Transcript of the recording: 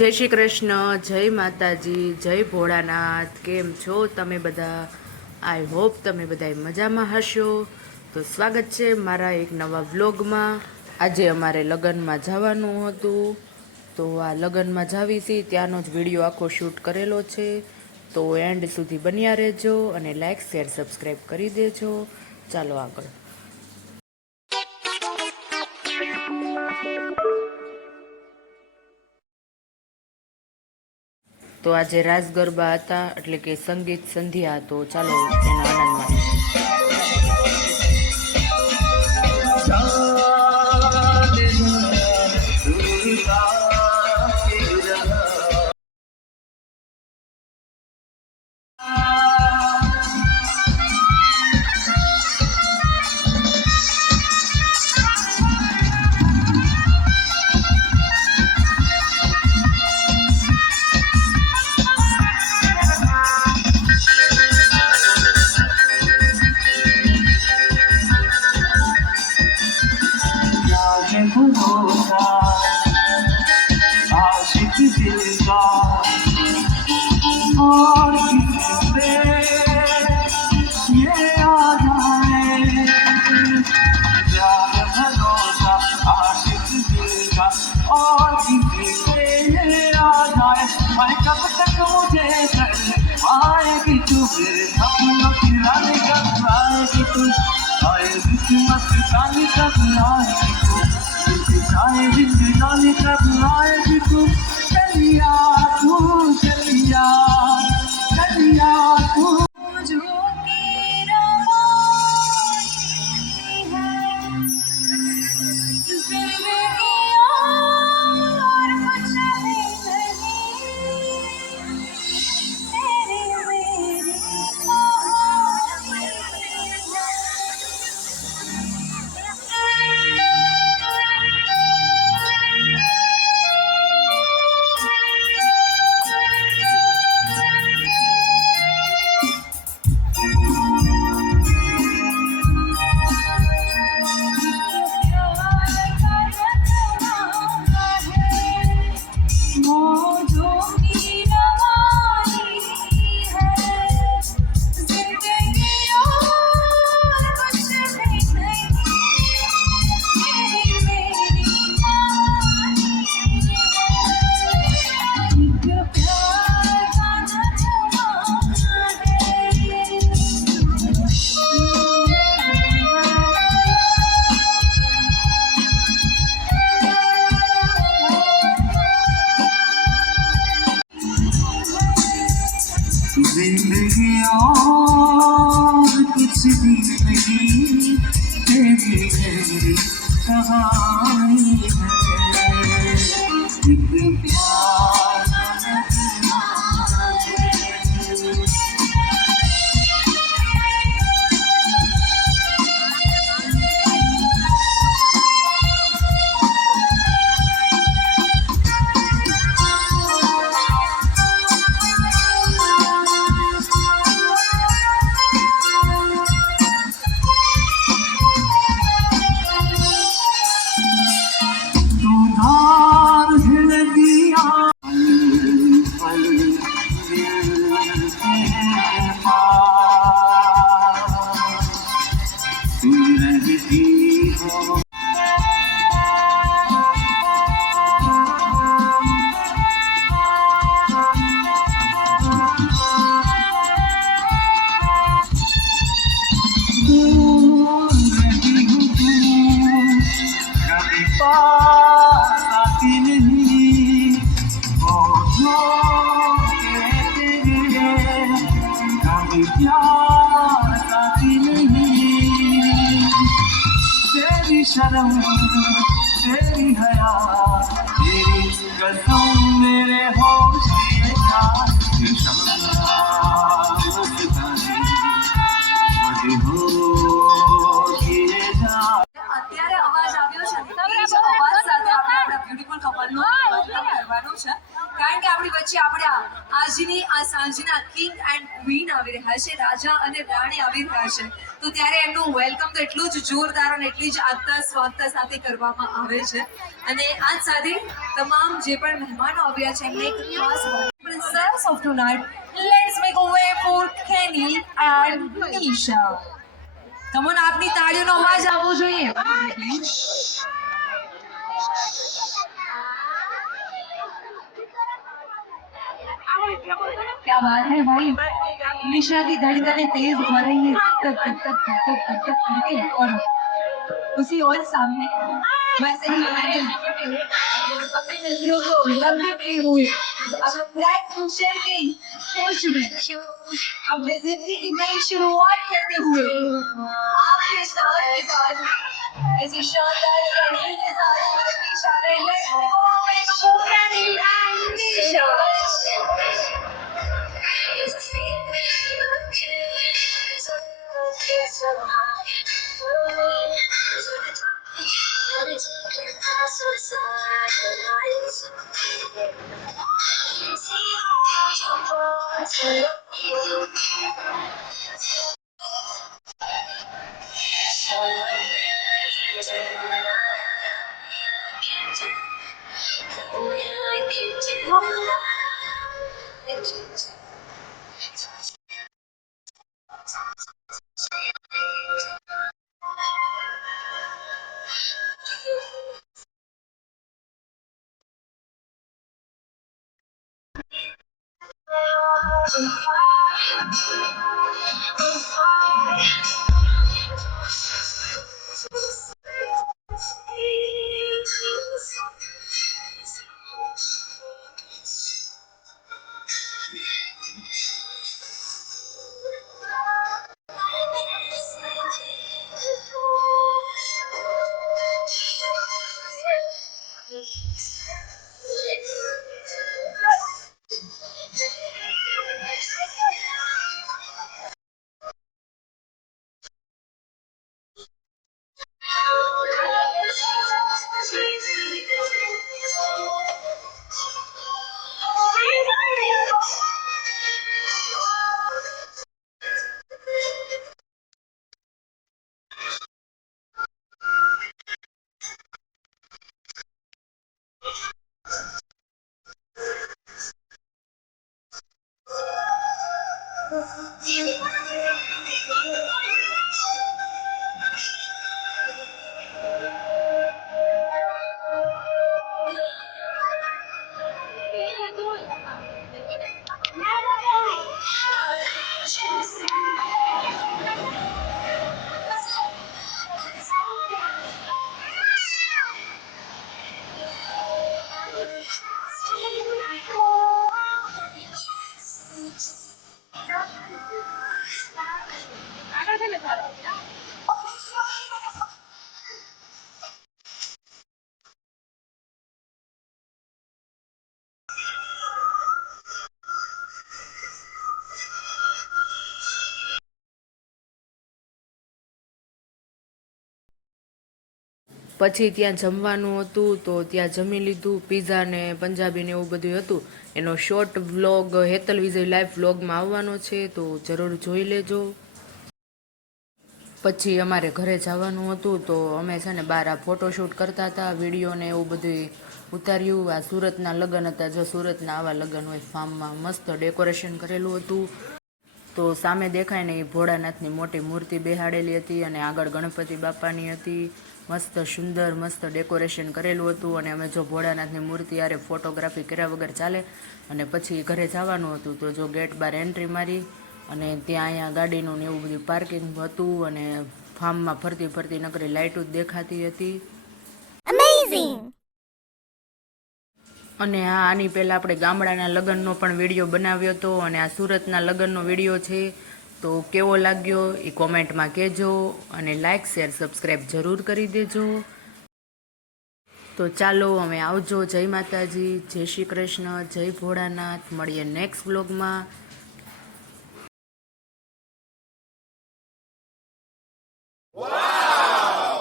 જય શ્રી કૃષ્ણ, જય માતાજી, જય ભોળાનાથ. કેમ છો તમે બધા? આઈ હોપ તમે બધા મજામાં હશો. તો સ્વાગત છે મારા એક નવા વ્લોગમાં. આજે અમારે લગ્નમાં જવાનું હતું, તો આ લગ્નમાં જાવી છીએ ત્યાંનો જ વિડીયો આખો શૂટ કરેલો છે. તો એન્ડ સુધી બન્યા રહેજો અને લાઇક શેર સબસ્ક્રાઈબ કરી દેજો. ચાલો આગળ. તો આજે રાસ ગરબા હતા, એટલે કે સંગીત સંધ્યા. તો ચાલો એનો આનંદ માણીએ. आशिक दिल का और किससे ये आ जाए प्यार भरोसा आशिक दिल का और किसी से ये आ जाए मैं कब तक मुझे कर आएगी तू मेरे सपनों की रानी कब आएगी तू आएगी तू मस्तानी कब आएगी तू आएगी जिंदगानी कब आएगी तू चलिया तू चलिया चलिया तू जो तेरा जिंदगी और कुछ भी नहीं तेरी मेरी कहानी है एक प्यार तेरी शर्म तेरी हया तेरी कसम मेरे होश ये અત્યારે અવાજ આવ્યો છે, અવાજ સાથે આપણે આપણા બ્યુટીફુલ કપલનું કરવાનું છે. કારણ કે આપણી વચ્ચે આપણા આજની આ સાંજના કિંગ એન્ડ ક્વીન આવી રહ્યા છે, રાજા અને રાણી આવી રહ્યા છે. તો ત્યારે એમનું વેલકમ તો એટલું જ જોરદાર અને એટલી જ આગતા સ્વાગતા સાથે કરવામાં આવે છે. અને આજ સાથે તમામ જે પણ મહેમાનો આવ્યા છે એમને એક ખાસ princess of tonight. Let's make a way for Kenny and Nisha. તમને આપની તાળીઓનો અવાજ આવવો જોઈએ. क्या बात है भाई, निशा की धड़कनें तेज हो रही है तक तक तक तक तक तक तक करके, और उसी और सामने वैसे ही मैंने अपनी नजरों को लपकती हुई अब ब्लैक फंक्शन की होश में अपनी जिंदगी की नई शुरुआत करते हुए आपके साथ के साथ ऐसी शानदार रंगीन के साथ निशा रहे It's a પછી ત્યાં જમવાનું હતું તો ત્યાં જમી લીધું, પીઝા ને પંજાબી ને એવું બધું હતું. એનો શોર્ટ વ્લોગ હેતલ વિજય લાઈવ વ્લોગમાં આવવાનો છે, તો જરૂર જોઈ લેજો. પછી અમારે ઘરે જવાનું હતું તો અમે છે ને બહાર આ ફોટોશૂટ કરતા હતા, વિડીયો ને એવું બધું ઉતાર્યું. આ સુરતના લગ્ન હતા, જો સુરતના આવા લગ્ન હોય ફાર્મમાં, મસ્ત ડેકોરેશન કરેલું હતું. તો સામે દેખાય ને એ ભોળાનાથની મોટી મૂર્તિ બેહાડેલી હતી અને આગળ ગણપતિ બાપાની હતી. મસ્ત સુંદર મસ્ત ડેકોરેશન કરેલું હતું અને અમે જો ભોળાનાથની મૂર્તિ યારે ફોટોગ્રાફી કર્યા વગર ચાલે. અને પછી ઘરે જવાનું હતું તો જો ગેટ બાર એન્ટ્રી મારી અને ત્યાં અહીંયા ગાડીનું ને એવું બધું પાર્કિંગ હતું અને ફાર્મમાં ફરતી ફરતી નકરી લાઇટો જ દેખાતી હતી. અને આની પહેલાં આપણે ગામડાના લગ્નનો પણ વિડીયો બનાવ્યો હતો અને આ સુરતના લગ્નનો વિડીયો છે. તો કેવો લાગ્યો એ કોમેન્ટમાં કહેજો અને લાઇક શેર સબસ્ક્રાઈબ જરૂર કરી દેજો. તો ચાલો અમે આવજો. જય માતાજી, જય શ્રી કૃષ્ણ, જય ભોળાનાથ. મળીએ નેક્સ્ટ વ્લોગમાં.